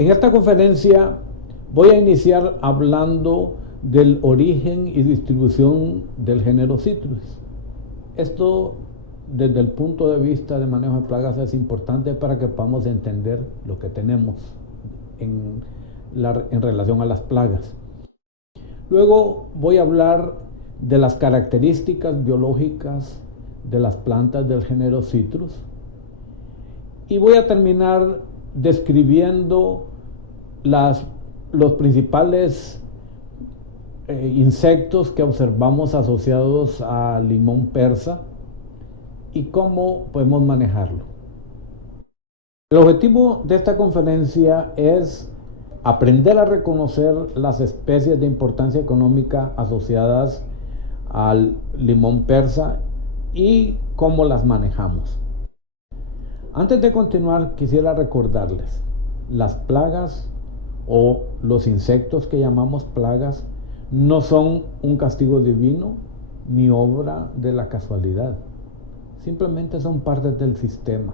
En esta conferencia voy a iniciar hablando del origen y distribución del género Citrus. Esto, desde el punto de vista de manejo de plagas, es importante para que podamos entender lo que tenemos en relación a las plagas. Luego voy a hablar de las características biológicas de las plantas del género Citrus y voy a terminar describiendo los principales insectos que observamos asociados al limón persa y cómo podemos manejarlo. El objetivo de esta conferencia es aprender a reconocer las especies de importancia económica asociadas al limón persa y cómo las manejamos. Antes de continuar, quisiera recordarles, las plagas o los insectos que llamamos plagas no son un castigo divino ni obra de la casualidad. Simplemente son parte del sistema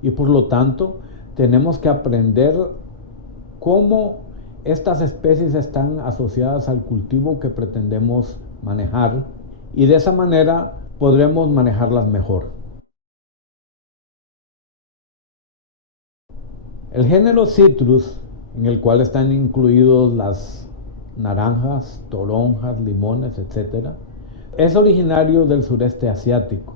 y por lo tanto tenemos que aprender cómo estas especies están asociadas al cultivo que pretendemos manejar y de esa manera podremos manejarlas mejor. El género Citrus, en el cual están incluidos las naranjas, toronjas, limones, etc., es originario del sureste asiático,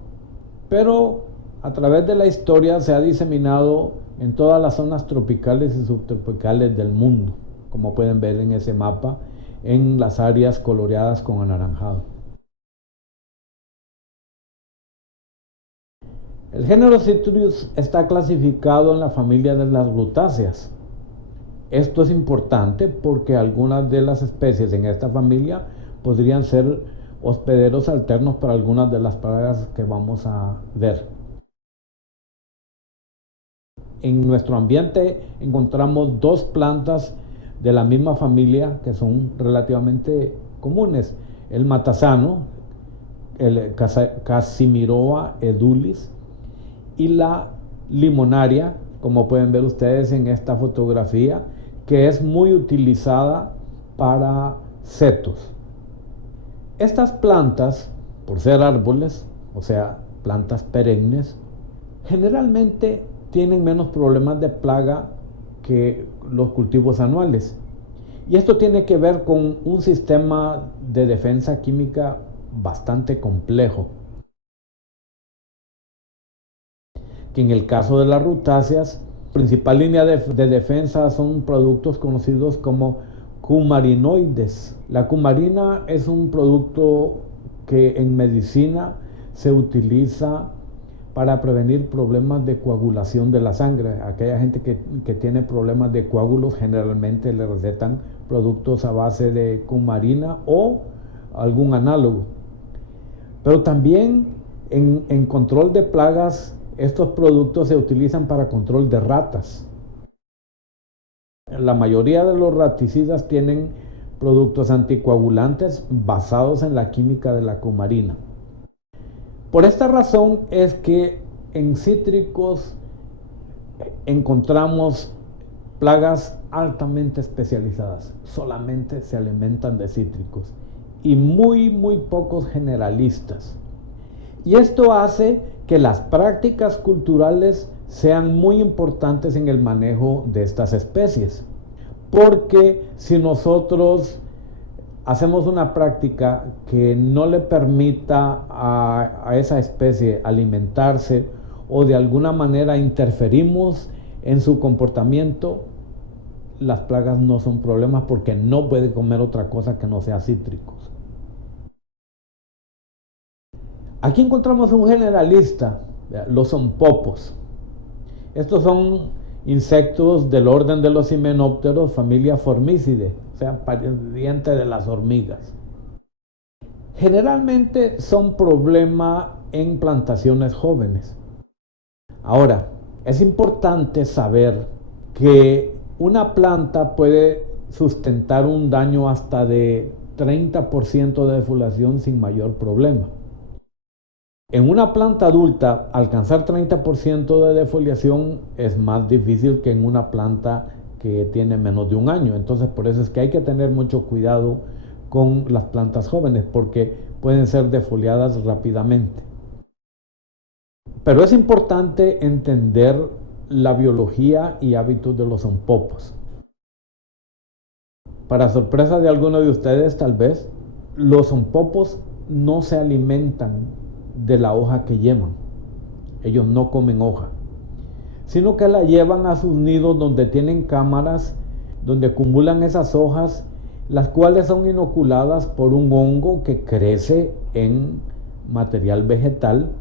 pero a través de la historia se ha diseminado en todas las zonas tropicales y subtropicales del mundo, como pueden ver en ese mapa, en las áreas coloreadas con anaranjado. El género Citrus está clasificado en la familia de las rutáceas. Esto es importante porque algunas de las especies en esta familia podrían ser hospederos alternos para algunas de las plagas que vamos a ver. En nuestro ambiente encontramos dos plantas de la misma familia que son relativamente comunes: el matasano, el Casimiroa edulis, y la limonaria, como pueden ver ustedes en esta fotografía, que es muy utilizada para setos. Estas plantas, por ser árboles, o sea, plantas perennes, generalmente tienen menos problemas de plaga que los cultivos anuales. Y esto tiene que ver con un sistema de defensa química bastante complejo, que en el caso de las rutáceas, la principal línea de defensa son productos conocidos como cumarinoides. La cumarina es un producto que en medicina se utiliza para prevenir problemas de coagulación de la sangre. Aquella gente que tiene problemas de coágulos generalmente le recetan productos a base de cumarina o algún análogo. Pero también en control de plagas, estos productos se utilizan para control de ratas. La mayoría de los raticidas tienen productos anticoagulantes basados en la química de la cumarina. Por esta razón es que en cítricos encontramos plagas altamente especializadas. Solamente se alimentan de cítricos y muy pocos generalistas. Y esto hace que las prácticas culturales sean muy importantes en el manejo de estas especies. Porque si nosotros hacemos una práctica que no le permita a esa especie alimentarse o de alguna manera interferimos en su comportamiento, las plagas no son problemas porque no puede comer otra cosa que no sea cítricos. Aquí encontramos un generalista, los zompopos. Estos son insectos del orden de los himenópteros, familia Formicidae, o sea, pariente de las hormigas. Generalmente son problema en plantaciones jóvenes. Ahora, es importante saber que una planta puede sustentar un daño hasta de 30% de defoliación sin mayor problema. En una planta adulta, alcanzar 30% de defoliación es más difícil que en una planta que tiene menos de un año. Entonces por eso es que hay que tener mucho cuidado con las plantas jóvenes porque pueden ser defoliadas rápidamente. Pero es importante entender la biología y hábitos de los zompopos. Para sorpresa de alguno de ustedes, tal vez, los zompopos no se alimentan de la hoja que llevan. Ellos no comen hoja, sino que la llevan a sus nidos donde tienen cámaras, donde acumulan esas hojas, las cuales son inoculadas por un hongo que crece en material vegetal,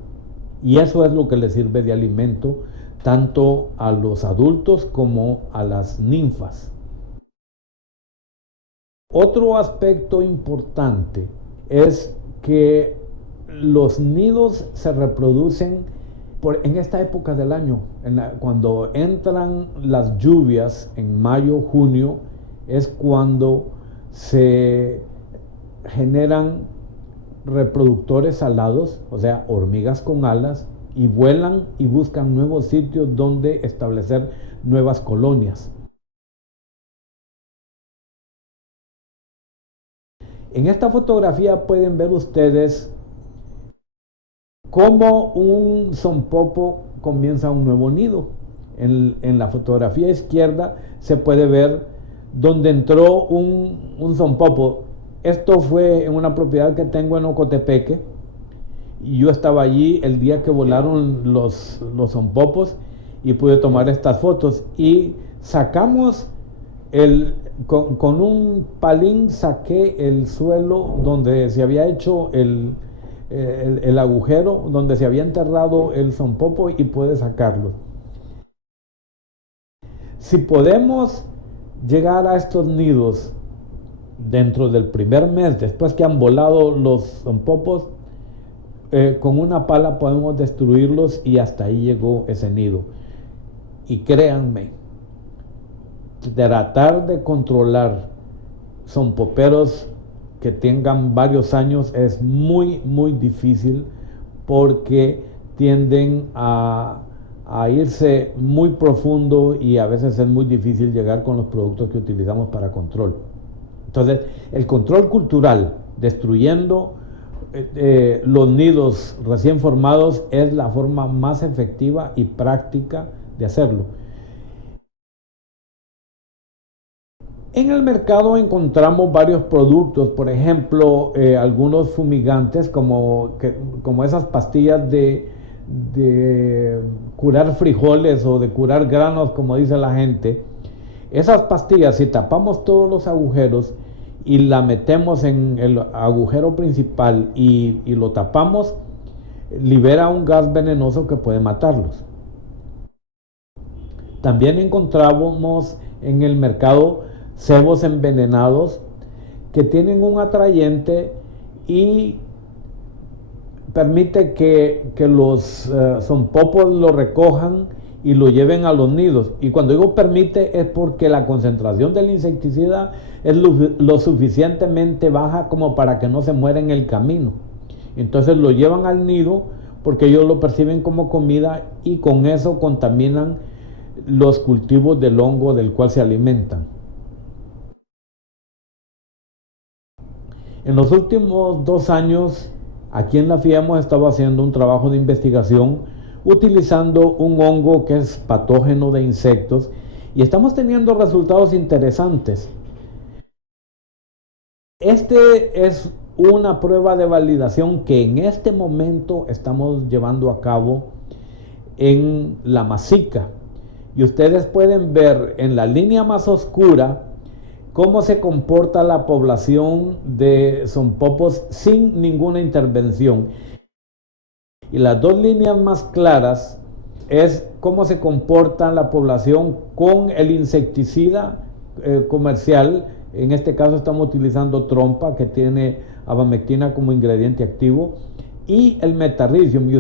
y eso es lo que les sirve de alimento tanto a los adultos como a las ninfas. Otro aspecto importante es que los nidos se reproducen en esta época del año, cuando entran las lluvias en mayo, junio, es cuando se generan reproductores alados, o sea, hormigas con alas, y vuelan y buscan nuevos sitios donde establecer nuevas colonias. En esta fotografía pueden ver ustedes cómo un zompopo comienza un nuevo nido. En la fotografía izquierda se puede ver donde entró un zompopo. Esto fue en una propiedad que tengo en Ocotepeque, y yo estaba allí el día que volaron los zompopos y pude tomar estas fotos. Y sacamos con un palín saqué el suelo donde se había hecho el agujero, donde se había enterrado el zompopo, y pude sacarlo. Si podemos llegar a estos nidos dentro del primer mes, después que han volado los zompopos, con una pala podemos destruirlos, y hasta ahí llegó ese nido. Y créanme, tratar de controlar zompoperos que tengan varios años es muy difícil, porque tienden a irse muy profundo, y a veces es muy difícil llegar con los productos que utilizamos para control. Entonces, el control cultural, destruyendo los nidos recién formados, es la forma más efectiva y práctica de hacerlo. En el mercado encontramos varios productos, por ejemplo, algunos fumigantes como esas pastillas de curar frijoles o de curar granos, como dice la gente. Esas pastillas, si tapamos todos los agujeros y la metemos en el agujero principal y lo tapamos, libera un gas venenoso que puede matarlos. También encontramos en el mercado cebos envenenados que tienen un atrayente y permite que los zompopos lo recojan y lo lleven a los nidos. Y cuando digo permite, es porque la concentración del insecticida es lo suficientemente baja como para que no se muera en el camino. Entonces lo llevan al nido porque ellos lo perciben como comida, y con eso contaminan los cultivos del hongo del cual se alimentan. En los últimos 2 años, aquí en la FIA hemos estado haciendo un trabajo de investigación utilizando un hongo que es patógeno de insectos, y estamos teniendo resultados interesantes. Este es una prueba de validación que en este momento estamos llevando a cabo en la masica, y ustedes pueden ver en la línea más oscura cómo se comporta la población de zompopos sin ninguna intervención. Y las 2 líneas más claras es cómo se comporta la población con el insecticida comercial. En este caso estamos utilizando trompa, que tiene abamectina como ingrediente activo, y el metarrhizium. Y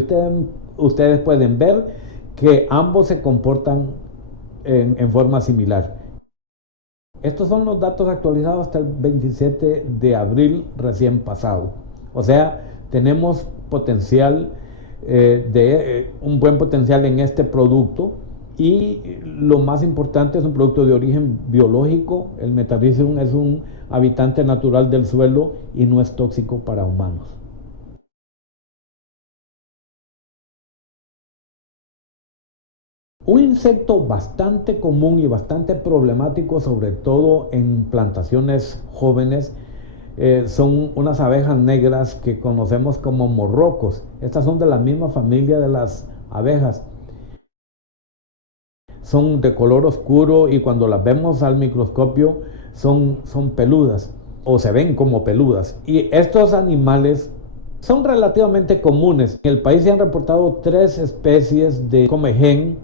ustedes pueden ver que ambos se comportan en forma similar. Estos son los datos actualizados hasta el 27 de abril recién pasado. O sea, tenemos potencial, un buen potencial en este producto, y lo más importante es un producto de origen biológico. El metarrhizium es un habitante natural del suelo y no es tóxico para humanos. Un insecto bastante común y bastante problemático, sobre todo en plantaciones jóvenes, son unas abejas negras que conocemos como morrocos. Estas son de la misma familia de las abejas. Son de color oscuro y cuando las vemos al microscopio son peludas o se ven como peludas. Y estos animales son relativamente comunes. En el país se han reportado 3 especies de comején.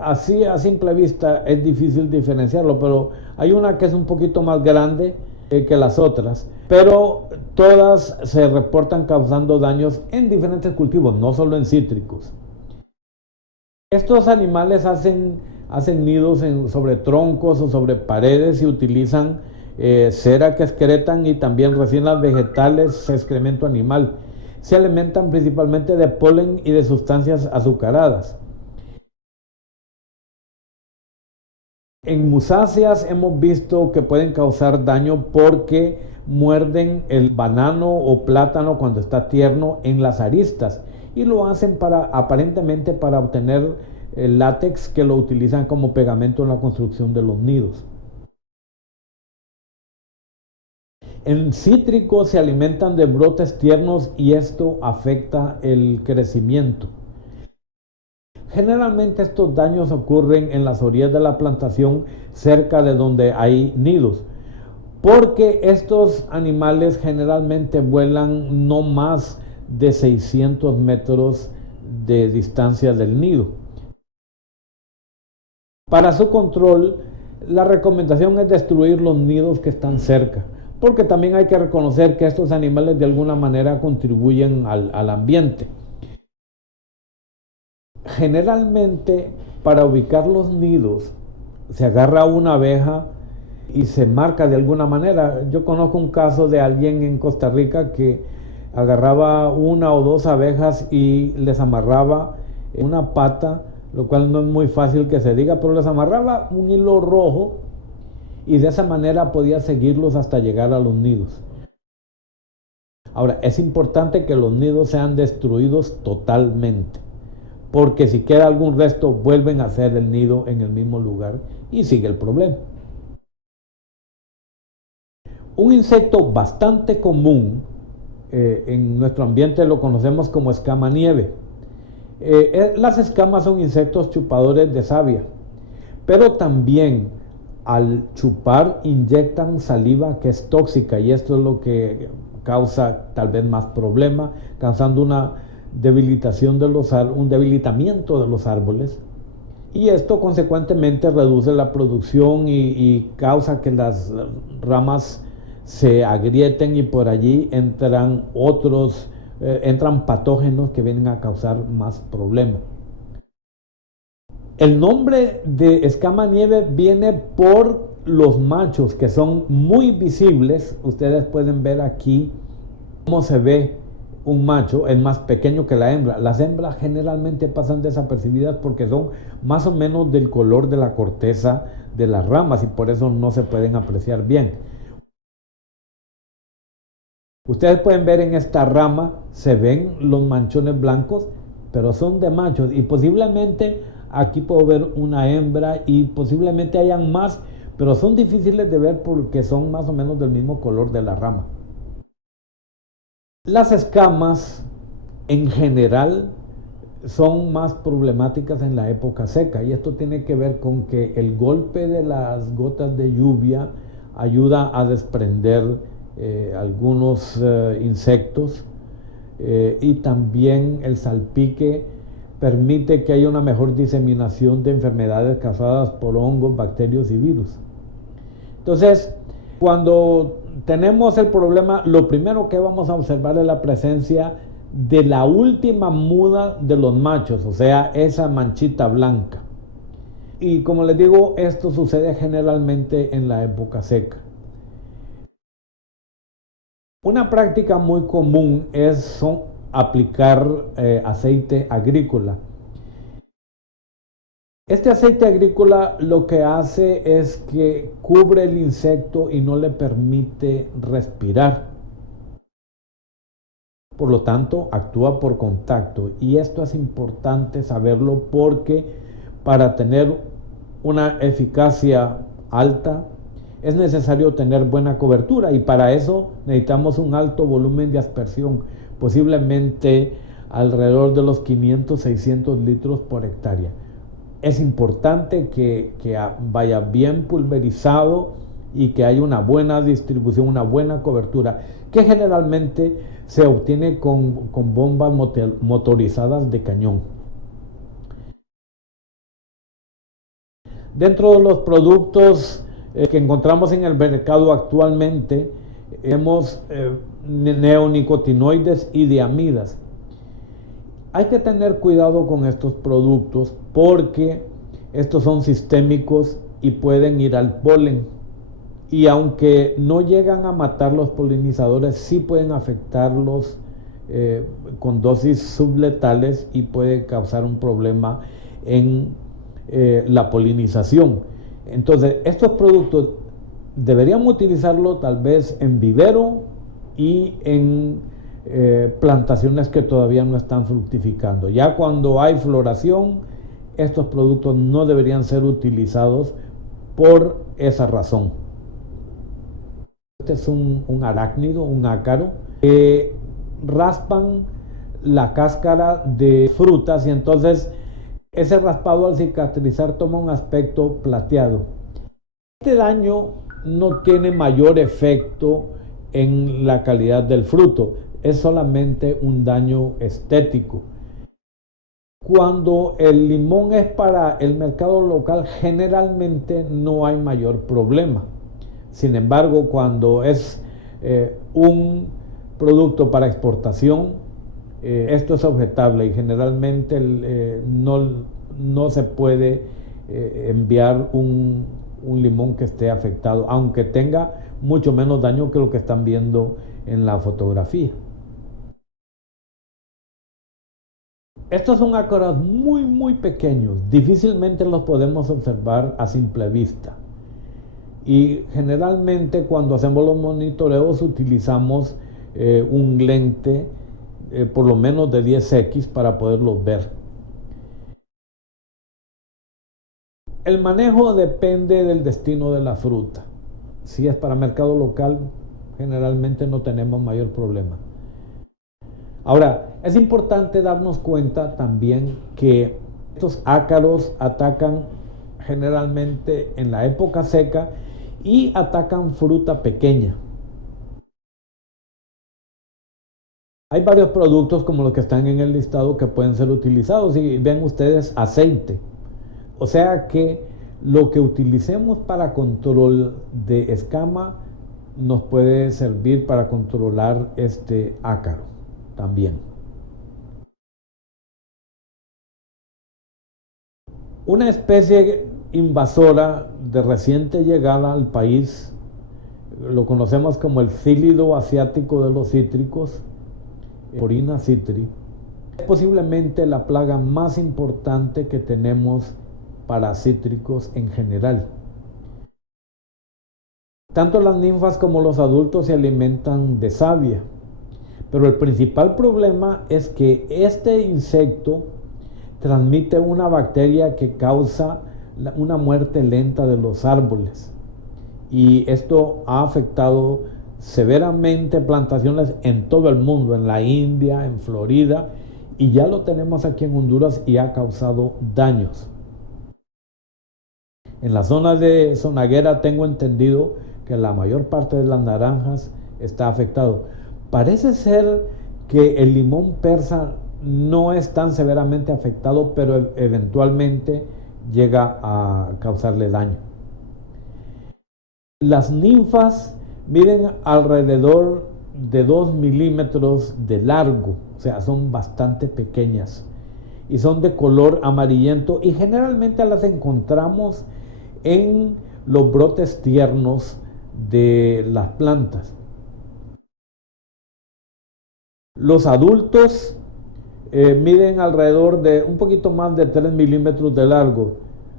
Así a simple vista es difícil diferenciarlo, pero hay una que es un poquito más grande que las otras, pero todas se reportan causando daños en diferentes cultivos, no solo en cítricos. Estos animales hacen nidos sobre troncos o sobre paredes y utilizan cera que excretan y también resinas vegetales, excremento animal. Se alimentan principalmente de polen y de sustancias azucaradas. En musáceas hemos visto que pueden causar daño porque muerden el banano o plátano cuando está tierno en las aristas y lo hacen aparentemente para obtener el látex que lo utilizan como pegamento en la construcción de los nidos. En cítricos se alimentan de brotes tiernos y esto afecta el crecimiento. Generalmente estos daños ocurren en las orillas de la plantación cerca de donde hay nidos, porque estos animales generalmente vuelan no más de 600 metros de distancia del nido. Para su control, la recomendación es destruir los nidos que están cerca, porque también hay que reconocer que estos animales de alguna manera contribuyen al ambiente. Generalmente, para ubicar los nidos, se agarra una abeja y se marca de alguna manera. Yo conozco un caso de alguien en Costa Rica que agarraba 1 o 2 abejas y les amarraba una pata, lo cual no es muy fácil que se diga, pero les amarraba un hilo rojo y de esa manera podía seguirlos hasta llegar a los nidos. Ahora, es importante que los nidos sean destruidos totalmente, porque si queda algún resto vuelven a hacer el nido en el mismo lugar y sigue el problema. Un insecto bastante común en nuestro ambiente lo conocemos como escama nieve. Las escamas son insectos chupadores de savia, pero también al chupar inyectan saliva que es tóxica y esto es lo que causa tal vez más problema, causando una debilitación un debilitamiento de los árboles y esto consecuentemente reduce la producción y causa que las ramas se agrieten y por allí entran patógenos que vienen a causar más problemas. El nombre de escama nieve viene por los machos que son muy visibles. Ustedes pueden ver aquí cómo se ve un macho, es más pequeño que la hembra. Las hembras generalmente pasan desapercibidas porque son más o menos del color de la corteza de las ramas y por eso no se pueden apreciar bien. Ustedes pueden ver en esta rama, se ven los manchones blancos, pero son de machos y posiblemente aquí puedo ver una hembra y posiblemente hayan más, pero son difíciles de ver porque son más o menos del mismo color de la rama. Las escamas en general son más problemáticas en la época seca y esto tiene que ver con que el golpe de las gotas de lluvia ayuda a desprender algunos insectos y también el salpique permite que haya una mejor diseminación de enfermedades causadas por hongos, bacterias y virus. Entonces, cuando tenemos el problema, lo primero que vamos a observar es la presencia de la última muda de los machos, o sea, esa manchita blanca. Y como les digo, esto sucede generalmente en la época seca. Una práctica muy común es aplicar aceite agrícola. Este aceite agrícola lo que hace es que cubre el insecto y no le permite respirar. Por lo tanto, actúa por contacto. Y esto es importante saberlo porque para tener una eficacia alta es necesario tener buena cobertura y para eso necesitamos un alto volumen de aspersión, posiblemente alrededor de los 500-600 litros por hectárea. Es importante que vaya bien pulverizado y que haya una buena distribución, una buena cobertura, que generalmente se obtiene con bombas motorizadas de cañón. Dentro de los productos que encontramos en el mercado actualmente, tenemos neonicotinoides y diamidas. Hay que tener cuidado con estos productos porque estos son sistémicos y pueden ir al polen. Y aunque no llegan a matar los polinizadores, sí pueden afectarlos con dosis subletales y puede causar un problema en la polinización. Entonces, estos productos deberíamos utilizarlo tal vez en vivero y en plantaciones que todavía no están fructificando. Ya cuando hay floración, estos productos no deberían ser utilizados por esa razón. Este es un arácnido, un ácaro, que raspan la cáscara de frutas y entonces ese raspado al cicatrizar toma un aspecto plateado. Este daño no tiene mayor efecto en la calidad del fruto, es solamente un daño estético. Cuando el limón es para el mercado local, generalmente no hay mayor problema. Sin embargo, cuando es un producto para exportación, esto es objetable y generalmente no se puede enviar un limón que esté afectado, aunque tenga mucho menos daño que lo que están viendo en la fotografía. Estos son ácaros muy pequeños, difícilmente los podemos observar a simple vista. Y generalmente cuando hacemos los monitoreos utilizamos un lente por lo menos de 10x para poderlos ver. El manejo depende del destino de la fruta. Si es para mercado local, generalmente no tenemos mayor problema. Ahora, es importante darnos cuenta también que estos ácaros atacan generalmente en la época seca y atacan fruta pequeña. Hay varios productos como los que están en el listado que pueden ser utilizados y ven ustedes aceite. O sea que lo que utilicemos para control de escama nos puede servir para controlar este ácaro también. Una especie invasora de reciente llegada al país, lo conocemos como el cílido asiático de los cítricos, Porina citri, es posiblemente la plaga más importante que tenemos para cítricos en general. Tanto las ninfas como los adultos se alimentan de savia, pero el principal problema es que este insecto transmite una bacteria que causa una muerte lenta de los árboles y esto ha afectado severamente plantaciones en todo el mundo, en la India, en Florida, y ya lo tenemos aquí en Honduras y ha causado daños. En la zona de Zonaguera tengo entendido que la mayor parte de las naranjas está afectado. Parece ser que el limón persa no es tan severamente afectado, pero eventualmente llega a causarle daño. Las ninfas miden alrededor de 2 milímetros de largo, o sea, son bastante pequeñas y son de color amarillento y generalmente las encontramos en los brotes tiernos de las plantas. Los adultos miden alrededor de un poquito más de 3 milímetros de largo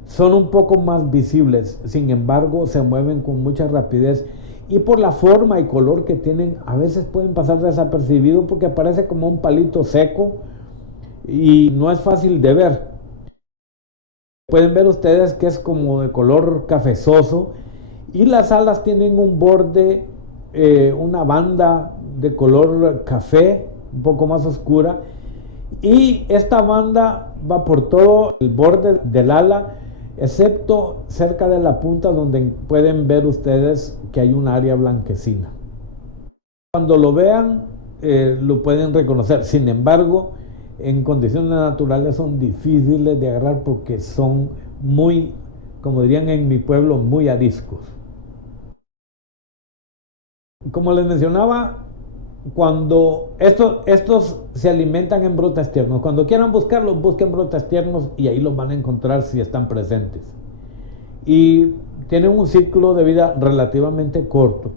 son un poco más visibles, sin embargo se mueven con mucha rapidez y por la forma y color que tienen a veces pueden pasar desapercibidos porque parece como un palito seco y no es fácil de ver. Pueden ver ustedes que es como de color cafezoso y las alas tienen un borde, una banda de color café, un poco más oscura, y esta banda va por todo el borde del ala, excepto cerca de la punta donde pueden ver ustedes que hay un área blanquecina. Cuando lo vean, lo pueden reconocer. Sin embargo, en condiciones naturales son difíciles de agarrar porque son muy, como dirían en mi pueblo, muy ariscos. Como les mencionaba, cuando estos se alimentan en brotes tiernos, cuando quieran buscarlos, busquen brotes tiernos y ahí los van a encontrar si están presentes. Y tienen un ciclo de vida relativamente corto.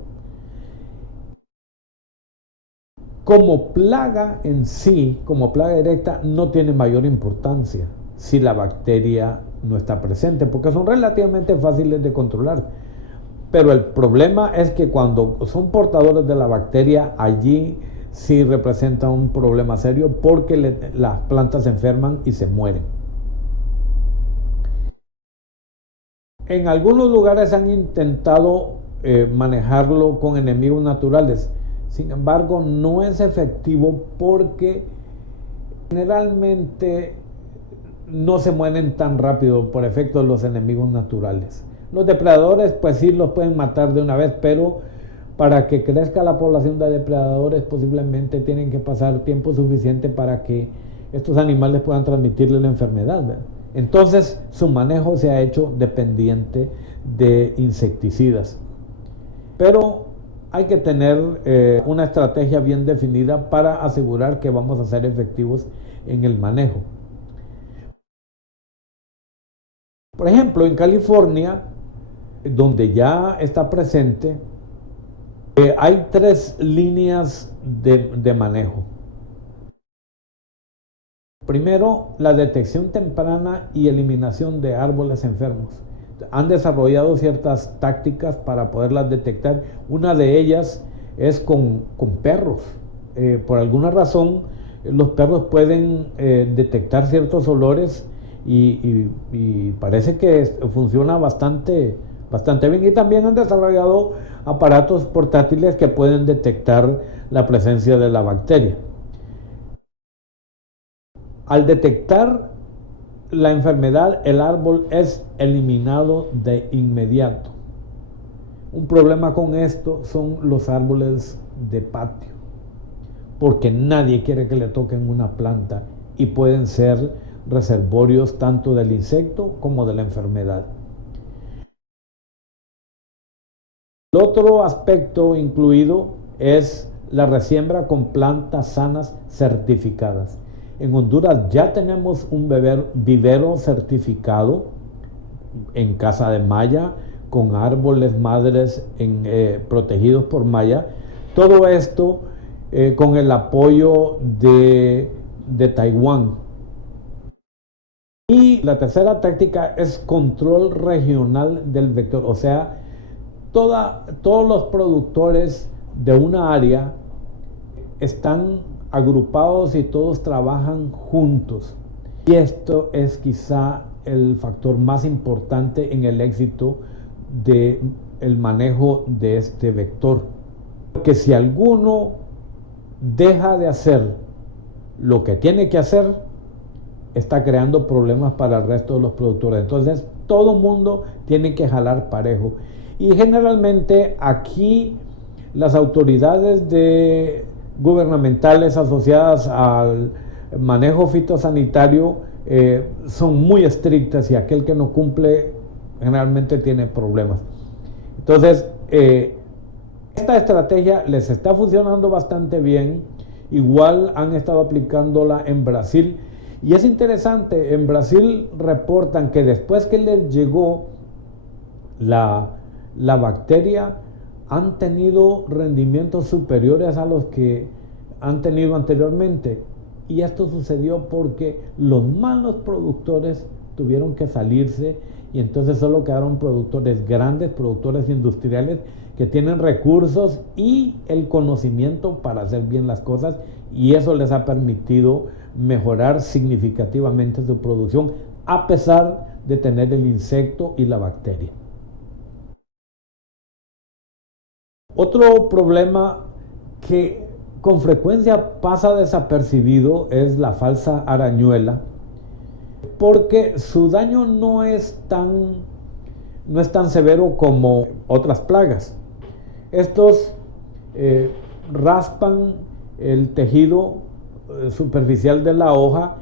Como plaga en sí, como plaga directa, no tiene mayor importancia si la bacteria no está presente, porque son relativamente fáciles de controlar. Pero el problema es que cuando son portadores de la bacteria, allí sí representa un problema serio porque las plantas se enferman y se mueren. En algunos lugares han intentado manejarlo con enemigos naturales. Sin embargo, no es efectivo porque generalmente no se mueren tan rápido por efecto de los enemigos naturales. Los depredadores pues sí los pueden matar de una vez, pero para que crezca la población de depredadores posiblemente tienen que pasar tiempo suficiente para que estos animales puedan transmitirle la enfermedad, ¿verdad? Entonces su manejo se ha hecho dependiente de insecticidas. Pero hay que tener una estrategia bien definida para asegurar que vamos a ser efectivos en el manejo. Por ejemplo, en California, donde ya está presente, hay 3 líneas de manejo. Primero, la detección temprana y eliminación de árboles enfermos. Han desarrollado ciertas tácticas para poderlas detectar. Una de ellas es con perros. Por alguna razón, los perros pueden detectar ciertos olores y parece que funciona bastante bien. Y también han desarrollado aparatos portátiles que pueden detectar la presencia de la bacteria. Al detectar la enfermedad, el árbol es eliminado de inmediato. Un problema con esto son los árboles de patio, porque nadie quiere que le toquen una planta y pueden ser reservorios tanto del insecto como de la enfermedad. El otro aspecto incluido es la resiembra con plantas sanas certificadas. En Honduras ya tenemos un vivero certificado en Casa de Maya, con árboles madres protegidos por Maya. Todo esto con el apoyo de Taiwán. Y la tercera táctica es control regional del vector, o sea, todos los productores de una área están agrupados y todos trabajan juntos. Y esto es quizá el factor más importante en el éxito del manejo de este vector. Porque si alguno deja de hacer lo que tiene que hacer, está creando problemas para el resto de los productores. Entonces, todo mundo tiene que jalar parejo. Y generalmente aquí las autoridades gubernamentales asociadas al manejo fitosanitario son muy estrictas y aquel que no cumple generalmente tiene problemas. Entonces, esta estrategia les está funcionando bastante bien. Igual han estado aplicándola en Brasil. Y es interesante, en Brasil reportan que después que les llegó la bacteria, han tenido rendimientos superiores a los que han tenido anteriormente. Y esto sucedió porque los malos productores tuvieron que salirse y entonces solo quedaron productores grandes, productores industriales que tienen recursos y el conocimiento para hacer bien las cosas, y eso les ha permitido mejorar significativamente su producción a pesar de tener el insecto y la bacteria. Otro problema que con frecuencia pasa desapercibido es la falsa arañuela, porque su daño no es tan severo como otras plagas. Estos raspan el tejido superficial de la hoja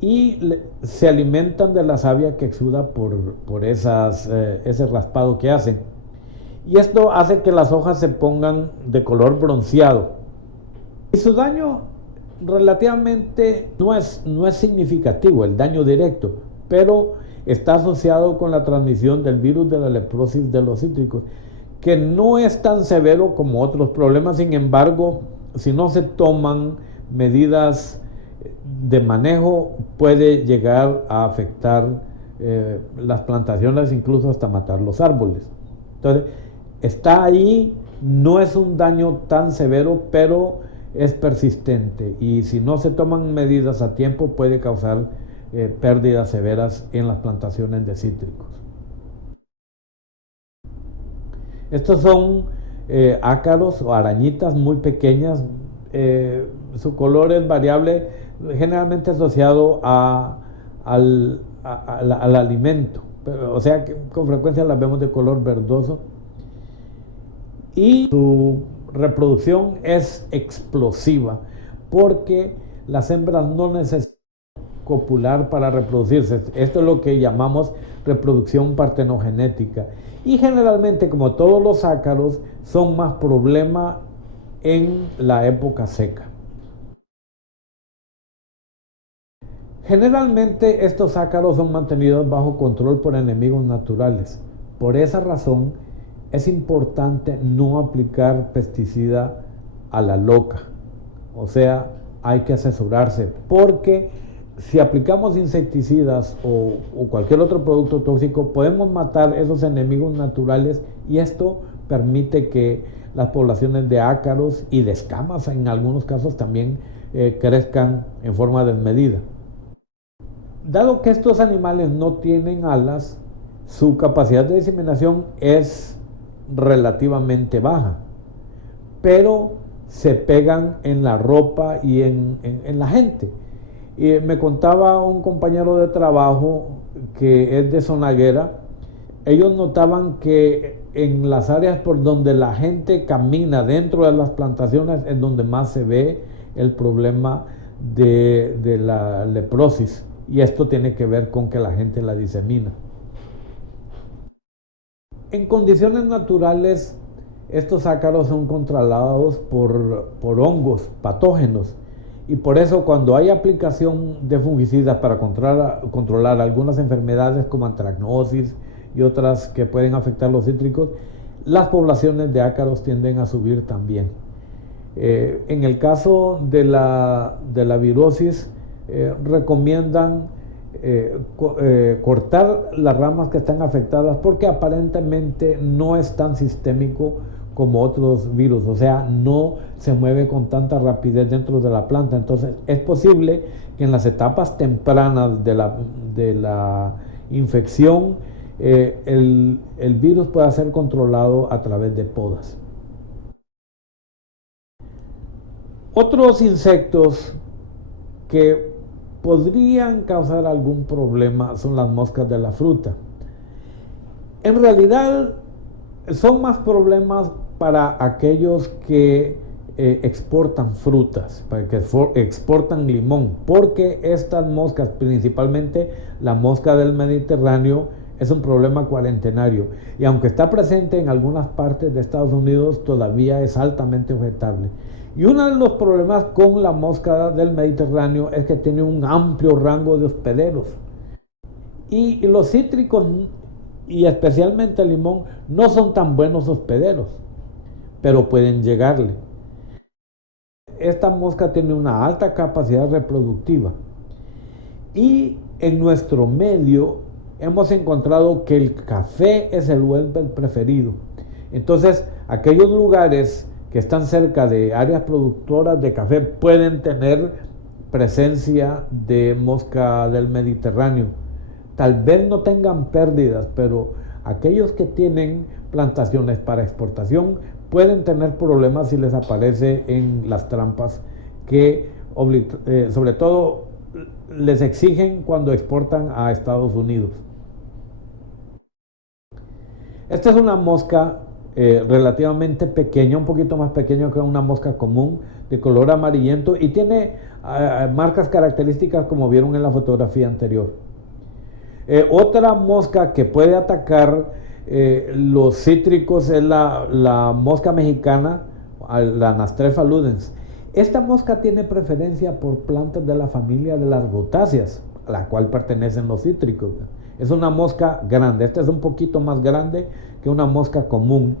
y se alimentan de la savia que exuda por ese raspado que hacen. Y esto hace que las hojas se pongan de color bronceado. Y su daño relativamente no es significativo, el daño directo, pero está asociado con la transmisión del virus de la leprosis de los cítricos, que no es tan severo como otros problemas. Sin embargo, si no se toman medidas de manejo, puede llegar a afectar las plantaciones, incluso hasta matar los árboles. Entonces, está ahí, no es un daño tan severo, pero es persistente, y si no se toman medidas a tiempo puede causar pérdidas severas en las plantaciones de cítricos. Estos son ácaros o arañitas muy pequeñas. Su color es variable, generalmente asociado al alimento, o sea que con frecuencia las vemos de color verdoso, y su reproducción es explosiva porque las hembras no necesitan copular para reproducirse. Esto es lo que llamamos reproducción partenogenética, y generalmente, como todos los ácaros, son más problema en la época seca. Generalmente estos ácaros son mantenidos bajo control por enemigos naturales. Por esa razón es importante no aplicar pesticida a la loca, o sea, hay que asesorarse, porque si aplicamos insecticidas o cualquier otro producto tóxico, podemos matar esos enemigos naturales, y esto permite que las poblaciones de ácaros y de escamas en algunos casos también crezcan en forma desmedida. Dado que estos animales no tienen alas, su capacidad de diseminación es relativamente baja, pero se pegan en la ropa y en la gente. Y me contaba un compañero de trabajo que es de Zonaguera. Ellos notaban que en las áreas por donde la gente camina dentro de las plantaciones es donde más se ve el problema de la leprosis, y esto tiene que ver con que la gente la disemina. En condiciones naturales, estos ácaros son controlados por hongos patógenos, y por eso cuando hay aplicación de fungicidas para controlar algunas enfermedades como antracnosis y otras que pueden afectar los cítricos, las poblaciones de ácaros tienden a subir también. En el caso de la virosis, recomiendan cortar las ramas que están afectadas, porque aparentemente no es tan sistémico como otros virus, o sea, no se mueve con tanta rapidez dentro de la planta. Entonces es posible que en las etapas tempranas de la infección el virus pueda ser controlado a través de podas. Otros insectos que podrían causar algún problema son las moscas de la fruta. En realidad son más problemas para aquellos que exportan frutas, para que exportan limón, porque estas moscas, principalmente la mosca del Mediterráneo, es un problema cuarentenario, y aunque está presente en algunas partes de Estados Unidos, todavía es altamente objetable. Y uno de los problemas con la mosca del Mediterráneo es que tiene un amplio rango de hospederos, y los cítricos, y especialmente el limón, no son tan buenos hospederos, pero pueden llegarle. Esta mosca tiene una alta capacidad reproductiva, y en nuestro medio hemos encontrado que el café es el huésped preferido. Entonces, aquellos lugares que están cerca de áreas productoras de café pueden tener presencia de mosca del Mediterráneo. Tal vez no tengan pérdidas, pero aquellos que tienen plantaciones para exportación pueden tener problemas si les aparece en las trampas que sobre todo les exigen cuando exportan a Estados Unidos. Esta es una mosca relativamente pequeña, un poquito más pequeña que una mosca común, de color amarillento, y tiene marcas características como vieron en la fotografía anterior. Otra mosca que puede atacar los cítricos es la mosca mexicana, la Anastrefa ludens. Esta mosca tiene preferencia por plantas de la familia de las rutáceas, a la cual pertenecen los cítricos. Es una mosca grande, esta es un poquito más grande que una mosca común,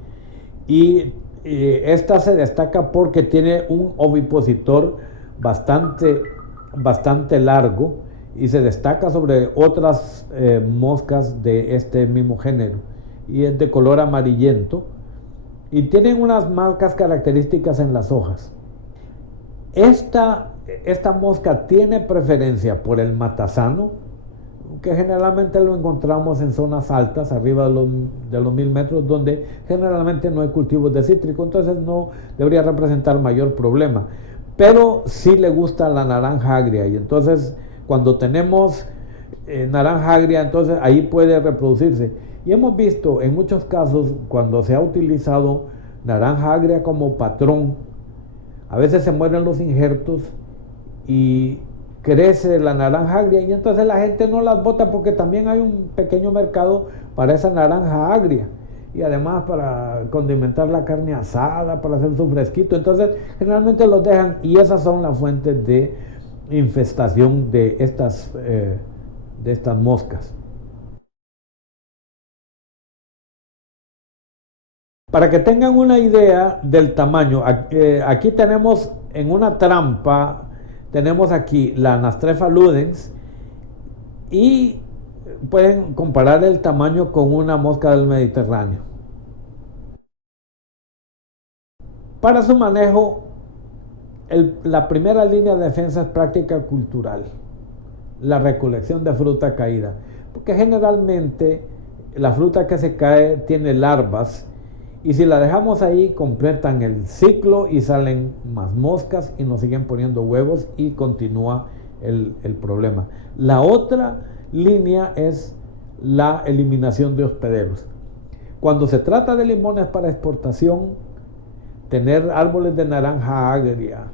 y esta se destaca porque tiene un ovipositor bastante largo y se destaca sobre otras moscas de este mismo género, y es de color amarillento y tienen unas marcas características en las hojas. Esta mosca tiene preferencia por el matasano, que generalmente lo encontramos en zonas altas, arriba de los 1000 metros, donde generalmente no hay cultivos de cítrico, entonces no debería representar mayor problema. Pero sí le gusta la naranja agria, y entonces cuando tenemos naranja agria, entonces ahí puede reproducirse. Y hemos visto en muchos casos, cuando se ha utilizado naranja agria como patrón, a veces se mueren los injertos y crece la naranja agria, y entonces la gente no las bota porque también hay un pequeño mercado para esa naranja agria, y además para condimentar la carne asada, para hacer su fresquito. Entonces generalmente los dejan, y esas son las fuentes de infestación de estas moscas. Para que tengan una idea del tamaño, aquí tenemos en una trampa, tenemos aquí la Anastrefa ludens, y pueden comparar el tamaño con una mosca del Mediterráneo. Para su manejo, la primera línea de defensa es práctica cultural, la recolección de fruta caída, porque generalmente la fruta que se cae tiene larvas, y si la dejamos ahí completan el ciclo y salen más moscas y nos siguen poniendo huevos y continúa el problema. La otra línea es la eliminación de hospederos. Cuando se trata de limones para exportación, tener árboles de naranja agria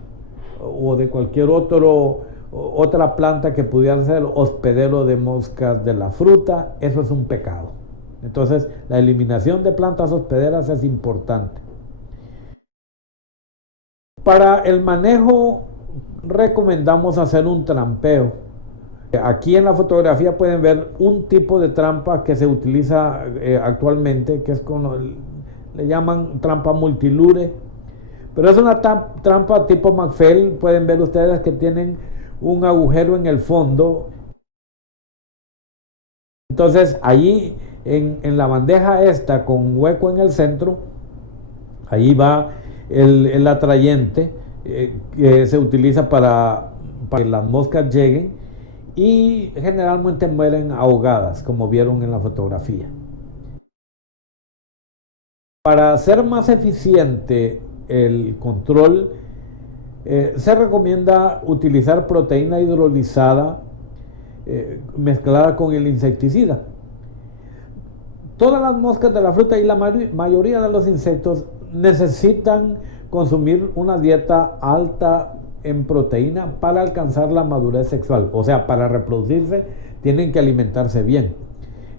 o de cualquier otra planta que pudiera ser hospedero de moscas de la fruta, eso es un pecado. Entonces, la eliminación de plantas hospederas es importante. Para el manejo, recomendamos hacer un trampeo. Aquí en la fotografía pueden ver un tipo de trampa que se utiliza actualmente, que es le llaman trampa multilure, pero es una trampa tipo McPhail. Pueden ver ustedes que tienen un agujero en el fondo. Entonces, allí en la bandeja esta con hueco en el centro, ahí va el atrayente que se utiliza para que las moscas lleguen, y generalmente mueren ahogadas, como vieron en la fotografía. Para hacer más eficiente el control, se recomienda utilizar proteína hidrolizada mezclada con el insecticida. Todas las moscas de la fruta y la mayoría de los insectos necesitan consumir una dieta alta en proteína para alcanzar la madurez sexual, o sea, para reproducirse tienen que alimentarse bien.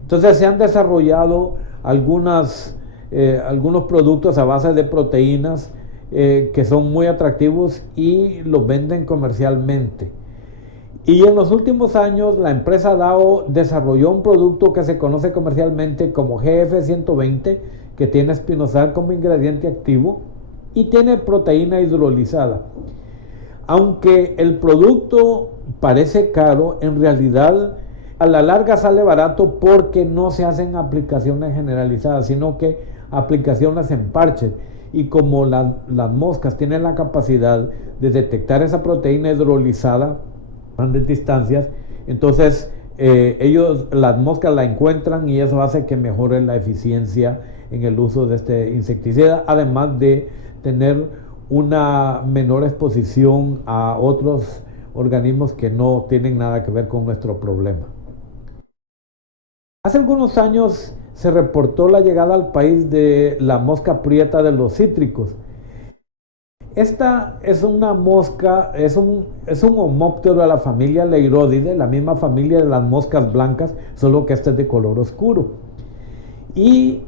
Entonces se han desarrollado algunos productos a base de proteínas que son muy atractivos y los venden comercialmente. Y en los últimos años la empresa DAO desarrolló un producto que se conoce comercialmente como GF120, que tiene espinosal como ingrediente activo y tiene proteína hidrolizada. Aunque el producto parece caro, en realidad A la larga sale barato porque no se hacen aplicaciones generalizadas, sino que aplicaciones en parches. Y como las moscas tienen la capacidad de detectar esa proteína hidrolizada a grandes distancias, entonces las moscas la encuentran y eso hace que mejore la eficiencia en el uso de este insecticida, además de tener una menor exposición a otros organismos que no tienen nada que ver con nuestro problema. Hace algunos años se reportó la llegada al país de la mosca prieta de los cítricos. Esta es una mosca, es un homóptero de la familia Leirodide, la misma familia de las moscas blancas, solo que este es de color oscuro. Y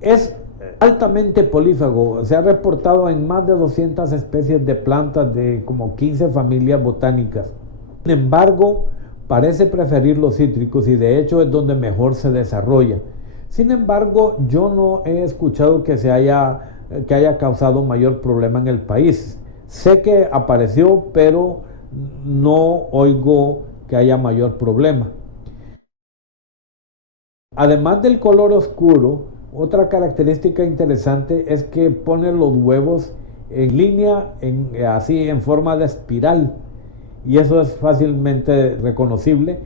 es altamente polífago, se ha reportado en más de 200 especies de plantas de como 15 familias botánicas. Sin embargo, parece preferir los cítricos y de hecho es donde mejor se desarrolla. Sin embargo, yo no he escuchado que haya causado mayor problema en el país. Sé que apareció, pero no oigo que haya mayor problema. Además del color oscuro, otra característica interesante es que pone los huevos en línea, así en forma de espiral, y eso es fácilmente reconocible,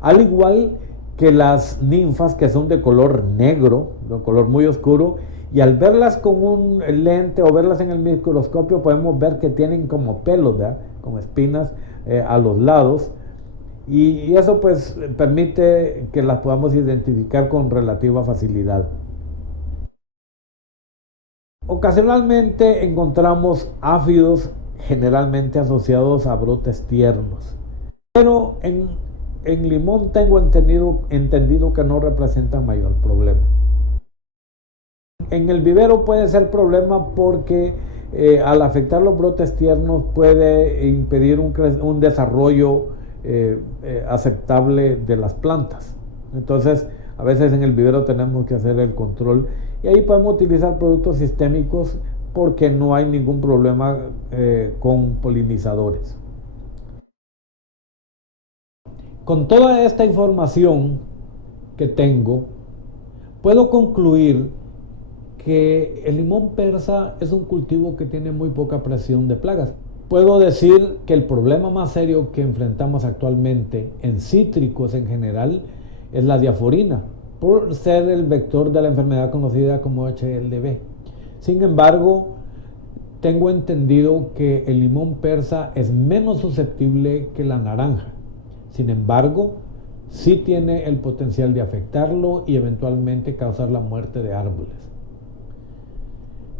al igual que las ninfas, que son de color negro, de color muy oscuro, y al verlas con un lente o verlas en el microscopio podemos ver que tienen como pelos, ¿verdad?, como espinas a los lados, y eso pues permite que las podamos identificar con relativa facilidad. Ocasionalmente encontramos áfidos generalmente asociados a brotes tiernos, pero en limón tengo entendido que no representan mayor problema. En el vivero puede ser problema porque al afectar los brotes tiernos puede impedir un desarrollo aceptable de las plantas. Entonces, a veces en el vivero tenemos que hacer el control y ahí podemos utilizar productos sistémicos porque no hay ningún problema con polinizadores. Con toda esta información que tengo, puedo concluir que el limón persa es un cultivo que tiene muy poca presión de plagas. Puedo decir que el problema más serio que enfrentamos actualmente en cítricos en general es la diaforina, por ser el vector de la enfermedad conocida como HLB. Sin embargo, tengo entendido que el limón persa es menos susceptible que la naranja. Sin embargo, sí tiene el potencial de afectarlo y eventualmente causar la muerte de árboles.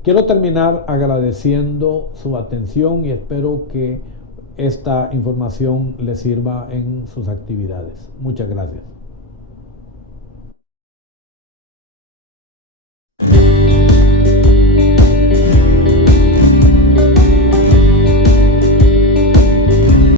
Quiero terminar agradeciendo su atención y espero que esta información les sirva en sus actividades. Muchas gracias.